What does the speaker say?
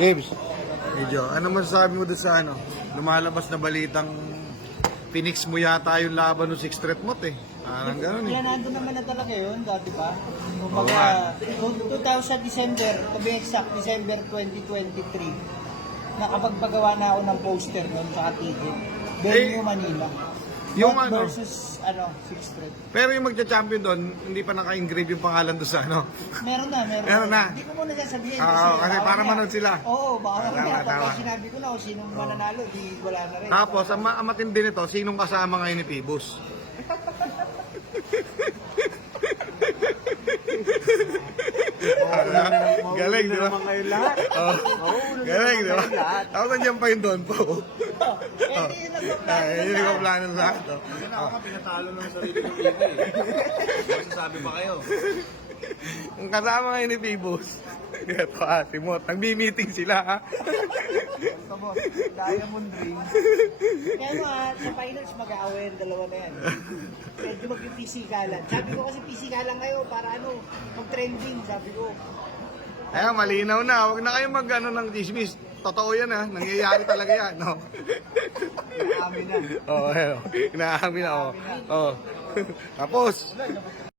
Games, medyo, ano masasabi mo doon sa ano? Lumalabas na balitang Phoenix mo yata yung laban ng 6th threat mo eh. Parang gano'n eh. Planado naman na talaga yun, dati pa. Oo Kumbaga, 2000 December, to be exact, December 2023, nakapagpagawa na ako ng poster nun sa ticket. Venue Manila. Yung Not ano? versus, 6th Street. Pero yung magcha-champion doon, hindi pa naka-engrave yung pangalan doon sa ano. Meron na. Meron na. Hindi ko muna sasabihin. Kasi para baka manood sila. Oo, baka Tama, mamaya, tama. pagka sinabi ko na kung sinong mananalo, di wala na rin. Tapos, ang matindi nito, sinong kasama ngayon ni Pibus? Galing, di ba? Ngayon lahat. Oh, galing, di ba? Tapos nandiyan pa yung Don Po. Eh, di yun ang Yun yung plano sa akin. Ako nga pinatalo ng sarili ng liga eh. Masasabi pa kayo. Ang kasama ngayon ni Pibus. Ito si Mot. Nagbi-meeting sila ha. Tapos, Diamond Ring. Kaya nga, sa finals mag-aaway ang dalawa na yan. Medyo mag-pisikalan. Sabi ko kasi pisikalan kayo para mag-trending, sabi ko. Ayan, malinaw na. Huwag na kayo mag-ano ng chismis. Totoo yan ha. Nangyayari talaga yan. No? Amin na. Oo, oh, inaamin na. Oh. Oh. Tapos,